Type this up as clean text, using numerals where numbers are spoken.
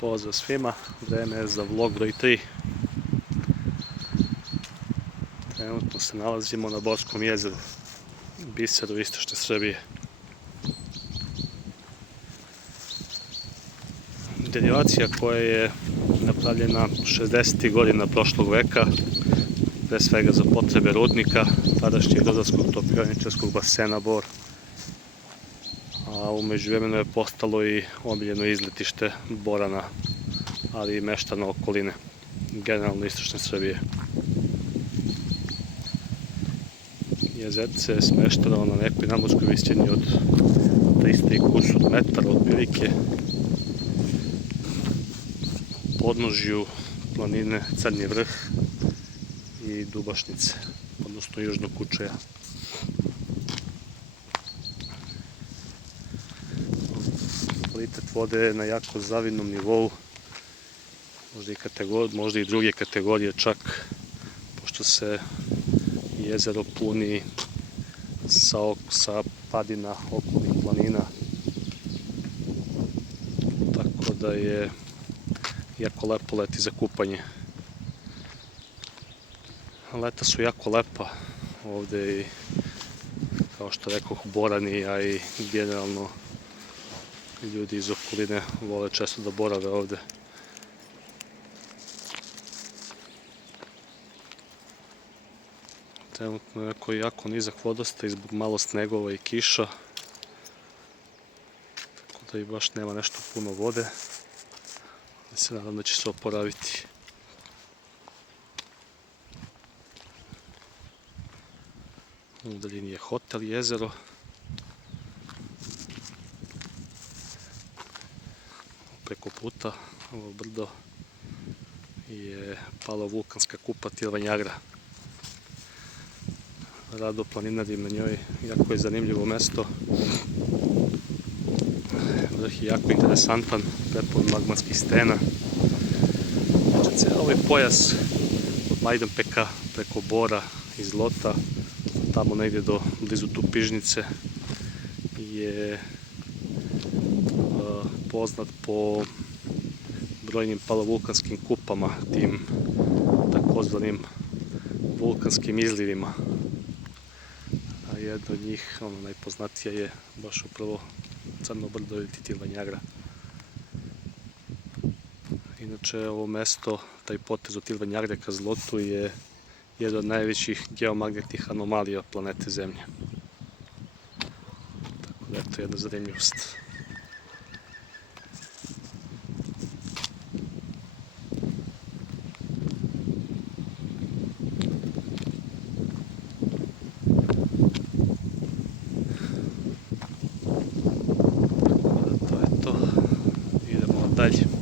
Pozdrav svima, vreme je za vlog broj 3. Trenutno se nalazimo na Borskom jezeru, biseru istočne Srbije. Derivacija koja je napravljena 60. godina prošlog veka, pre svega za potrebe rudnika, tadašnjeg rudarskog topioničarskog basena Bor, a u međuvremenu je postalo i omiljeno izletište Borana, ali i meštana okoline, generalno istočne Srbije. Jezerce je smešteno na nekoj nadmorskoj visini od 300 i kusur metara otprilike, u podnožju planine Crni vrh i Dubašnice, odnosno južnog Kučeja. Kvalitet vode je na jako zavidnom nivou, možda i druge kategorije čak, pošto se jezero puni sa padina okolnih planina, tako da je jako lepo leti za kupanje. Leta su jako lepa ovde i, kao što rekoh, Borani, a i generalno ljudi iz okoline vole često da borave ovde. Trenutno je jako nizak vodostaj zbog malo snegova i kiša, tako da i baš nema nešto puno vode, ali se nadam da će se oporaviti. U daljini je hotel Jezero. Preko puta, ovo brdo, je pala vulkanska kupa Tilvanjagra. Rado planinarim na njoj, jako je zanimljivo mesto. Vrh je jako interesantan, prepun magmatskih stena. Znači, cijel ovaj pojas od Majdanpeka preko Bora i Zlota, tamo negdje do blizu Tupižnice, je poznat po brojnim palovulkanskim kupama, tim takozvanim vulkanskim izlivima. A jedna od njih, najpoznatija, je baš upravo Crno brdo ili Tilvanjagra. Inače, ovo mesto, taj potez od Tilvanjagre ka Zlotu, je jedna od najvećih geomagnetnih anomalija planete Zemlje. Tako da je to jedna zanimljivost. To je to. Idemo dalje.